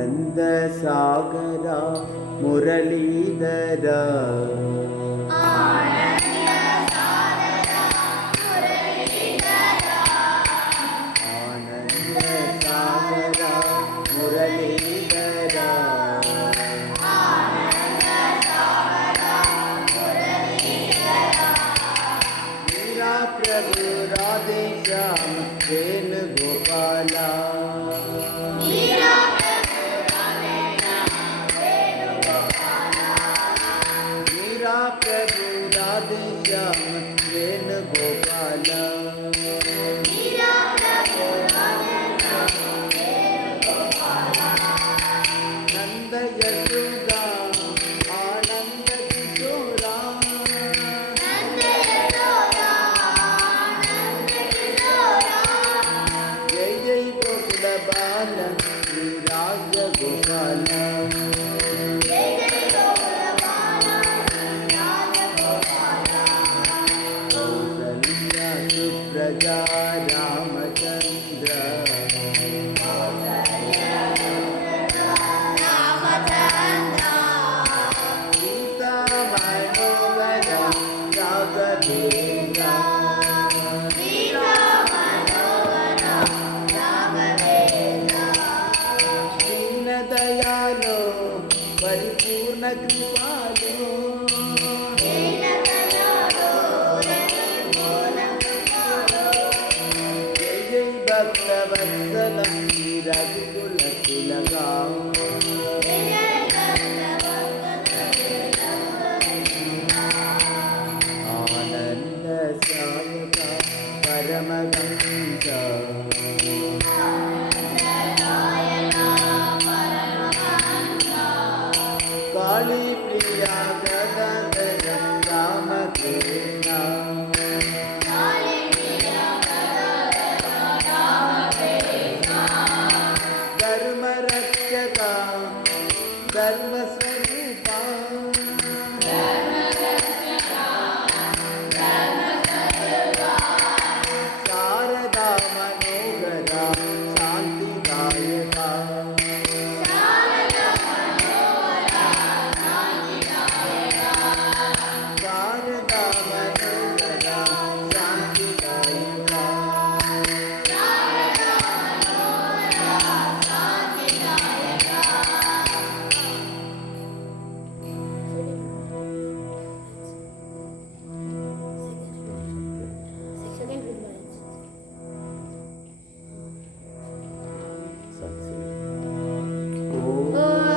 ಆನಂದ ಸಾಗರ ಮುರಳೀಧರ ಆನಂದ ಸಾಗರ ಮುರಳೀಧರ मीरा प्रभु राधे श्याम वेणुगोपाल मीरा प्रभु राधे श्याम वेणुगोपाल नंद यशोदा आनंद किशोरा जय जय गोकुल बाल श्री राज गोपाल कौसल्या सुप्रजा रामचंद्र सीता मनोहर राघवेंद्र दीन दयालो परिपूर्ण कृपालो जय जय भक्तवत्सल रघुकुल तिलका आनंद सायक परमहंस काली प्रिया गदाधर रामकृष्ण धर्म रक्षका धर्म स्वरूपा शारदा मनोहरा शांतिदायका शारदा मनोहरा शांतिदायका ओ